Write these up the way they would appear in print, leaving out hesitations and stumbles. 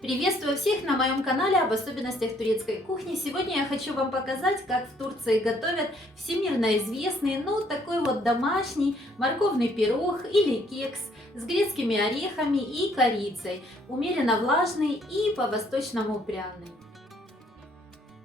Приветствую всех на моем канале об особенностях турецкой кухни. Сегодня я хочу вам показать, как в Турции готовят всемирно известный, такой вот домашний морковный пирог или кекс с грецкими орехами и корицей, умеренно влажный и по-восточному пряный.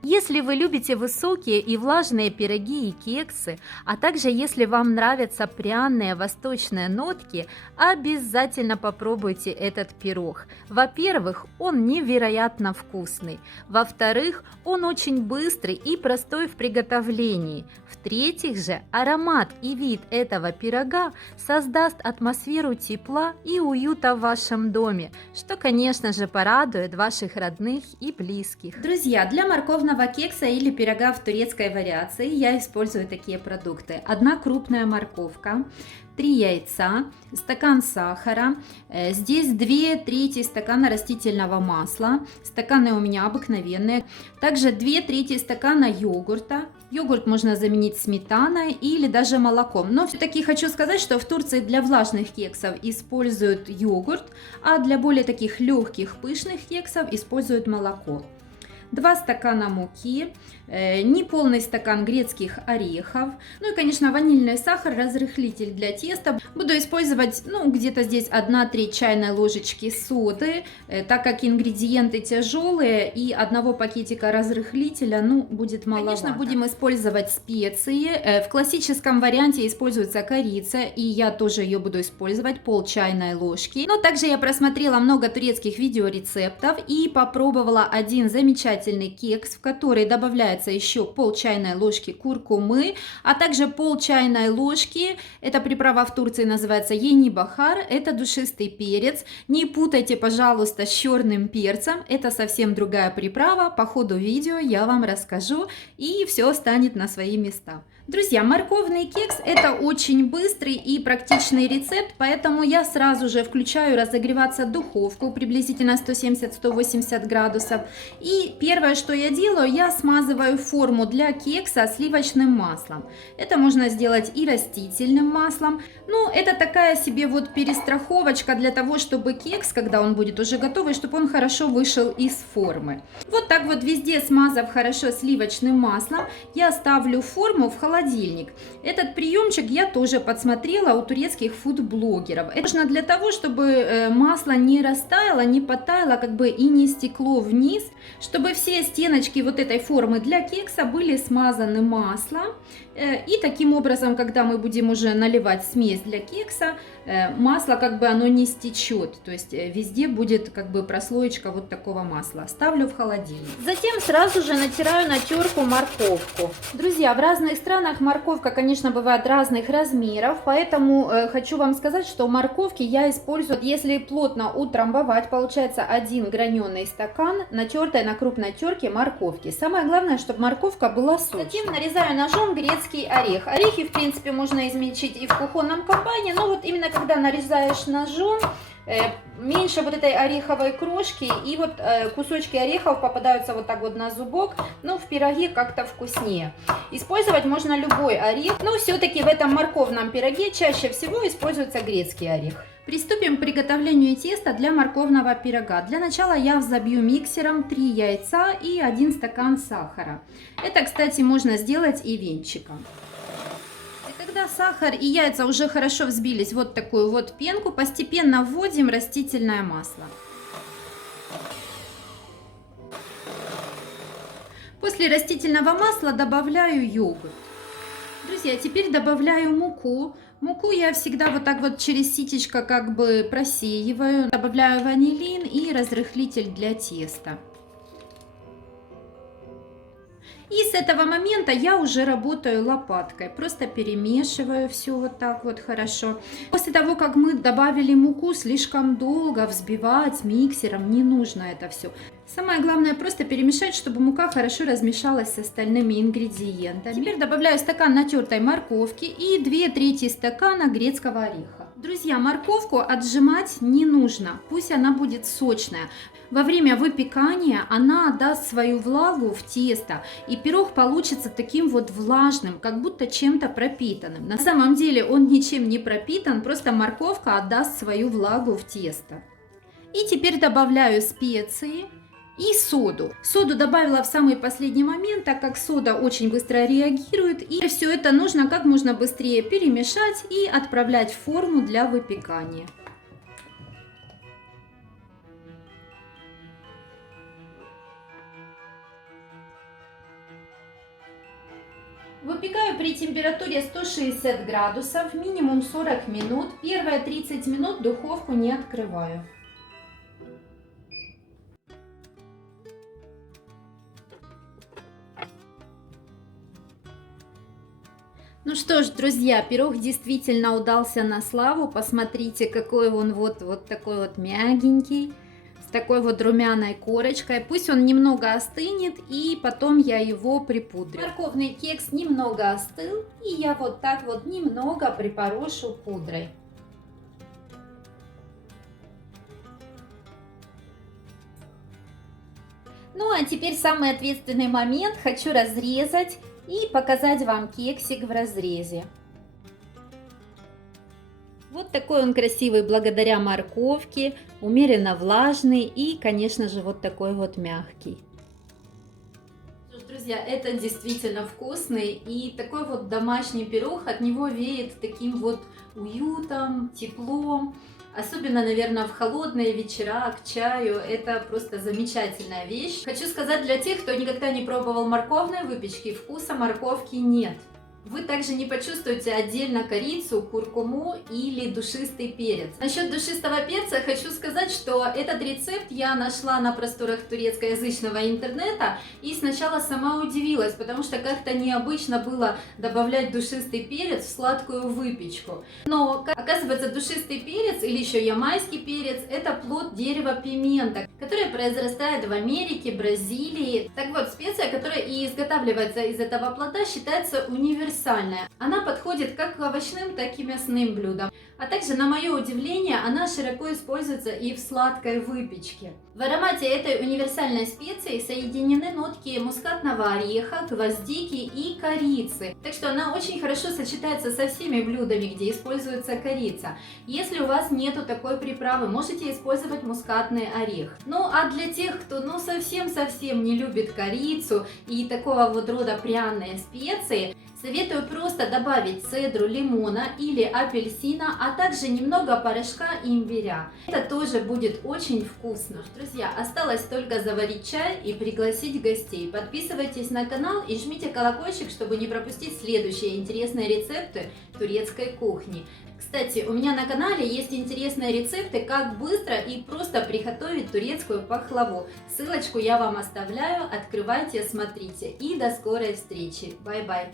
Если вы любите высокие и влажные пироги и кексы, а также если вам нравятся пряные восточные нотки, обязательно попробуйте этот пирог. Во-первых, он невероятно вкусный. Во-вторых, он очень быстрый и простой в приготовлении. В-третьих же, аромат и вид этого пирога создаст атмосферу тепла и уюта в вашем доме, что, конечно же, порадует ваших родных и близких. Друзья, для морковного кекса или пирога в турецкой вариации я использую такие продукты: 1 крупная морковка, 3 яйца, стакан сахара, здесь 2/3 стакана растительного масла, стаканы у меня обыкновенные, также 2/3 стакана йогурта. Йогурт можно заменить сметаной или даже молоком, но все-таки хочу сказать, что в Турции для влажных кексов используют йогурт, а для более таких легких пышных кексов используют молоко. 2 стакана муки, неполный стакан грецких орехов, и, конечно, ванильный сахар, разрыхлитель для теста. Буду использовать, где-то здесь 1/3 чайной ложечки соды, так как ингредиенты тяжелые и 1 пакетика разрыхлителя, будет маловато. Конечно, будем использовать специи. В классическом варианте используется корица, и я тоже ее буду использовать, пол чайной ложки. Но также я просмотрела много турецких видеорецептов и попробовала один замечательный кекс, в который добавляется еще пол чайной ложки куркумы, а также пол чайной ложки, эта приправа в Турции называется ени-бахар, это душистый перец. Не путайте, пожалуйста, с черным перцем, это совсем другая приправа. По ходу видео я вам расскажу, и все станет на свои места. Друзья, морковный кекс – это очень быстрый и практичный рецепт, поэтому я сразу же включаю разогреваться духовку приблизительно 170-180 градусов. И первое, что я делаю, я смазываю форму для кекса сливочным маслом. Это можно сделать и растительным маслом. Это такая себе перестраховочка для того, чтобы кекс, когда он будет уже готовый, чтобы он хорошо вышел из формы. Вот так везде смазав хорошо сливочным маслом, я ставлю форму в холодильник. Этот приемчик я тоже подсмотрела у турецких фудблогеров. Это нужно для того, чтобы масло не растаяло, не подтаяло, и не стекло вниз, чтобы все стеночки этой формы для кекса были смазаны маслом. И таким образом, когда мы будем уже наливать смесь для кекса, масло оно не стечет, то есть везде будет прослоечка такого масла. Ставлю в холодильник. Затем сразу же натираю на терку морковку. Друзья, в разных странах морковка, конечно, бывает разных размеров, поэтому хочу вам сказать, что морковки я использую, если плотно утрамбовать, получается 1 граненый стакан натертой на крупной терке морковки. Самое главное, чтобы морковка была сочная. Затем нарезаю ножом грецкий орех. Орехи, в принципе, можно измельчить и в кухонном комбайне, но именно когда нарезаешь ножом, меньше этой ореховой крошки, и кусочки орехов попадаются на зубок, в пироге как-то вкуснее. Использовать можно любой орех, но все-таки в этом морковном пироге чаще всего используется грецкий орех. Приступим к приготовлению теста для морковного пирога. Для начала я взобью миксером 3 яйца и 1 стакан сахара. Это, кстати, можно сделать и венчиком. Когда сахар и яйца уже хорошо взбились в такую пенку, постепенно вводим растительное масло. После растительного масла добавляю йогурт. Друзья, теперь добавляю муку. Муку я всегда через ситечко просеиваю. Добавляю ванилин и разрыхлитель для теста. И с этого момента я уже работаю лопаткой, просто перемешиваю все хорошо. После того, как мы добавили муку, слишком долго взбивать миксером не нужно это все. Самое главное просто перемешать, чтобы мука хорошо размешалась с остальными ингредиентами. Теперь добавляю стакан натертой морковки и 2/3 стакана грецкого ореха. Друзья, морковку отжимать не нужно, пусть она будет сочная. Во время выпекания она отдаст свою влагу в тесто, и пирог получится таким влажным, как будто чем-то пропитанным. На самом деле он ничем не пропитан, просто морковка отдаст свою влагу в тесто. И теперь добавляю специи и соду. Соду добавила в самый последний момент, так как сода очень быстро реагирует. И все это нужно как можно быстрее перемешать и отправлять в форму для выпекания. Выпекаю при температуре 160 градусов, минимум 40 минут. Первые 30 минут духовку не открываю. Ну что ж, друзья, пирог действительно удался на славу. Посмотрите, какой он вот такой вот мягенький, с такой вот румяной корочкой. Пусть он немного остынет, и потом я его припудрю. Морковный кекс немного остыл, и я вот так вот немного припорошу пудрой. Ну а теперь самый ответственный момент. Хочу разрезать и показать вам кексик в разрезе. Вот такой он красивый благодаря морковке, умеренно влажный и, конечно же, вот такой вот мягкий. Что ж, друзья, это действительно вкусный, и такой вот домашний пирог, от него веет таким вот уютом, теплом. Особенно, наверное, в холодные вечера к чаю. Это просто замечательная вещь. Хочу сказать для тех, кто никогда не пробовал морковной выпечки, вкуса морковки нет. Вы также не почувствуете отдельно корицу, куркуму или душистый перец. Насчет душистого перца хочу сказать, что этот рецепт я нашла на просторах турецкоязычного интернета и сначала сама удивилась, потому что как-то необычно было добавлять душистый перец в сладкую выпечку. Но оказывается, душистый перец или еще ямайский перец – это плод дерева пимента, которое произрастает в Америке, Бразилии. Так вот, специя, которая и изготавливается из этого плода, считается универсальной. Она подходит как к овощным, так и мясным блюдам. А также, на мое удивление, она широко используется и в сладкой выпечке. В аромате этой универсальной специи соединены нотки мускатного ореха, гвоздики и корицы. Так что она очень хорошо сочетается со всеми блюдами, где используется корица. Если у вас нету такой приправы, можете использовать мускатный орех. Ну а для тех, кто совсем-совсем не любит корицу и такого вот рода пряные специи, советую просто добавить цедру лимона или апельсина, а также немного порошка имбиря. Это тоже будет очень вкусно. Друзья, осталось только заварить чай и пригласить гостей. Подписывайтесь на канал и жмите колокольчик, чтобы не пропустить следующие интересные рецепты турецкой кухни. Кстати, у меня на канале есть интересные рецепты, как быстро и просто приготовить турецкую пахлаву. Ссылочку я вам оставляю, открывайте, смотрите. И до скорой встречи. Бай-бай!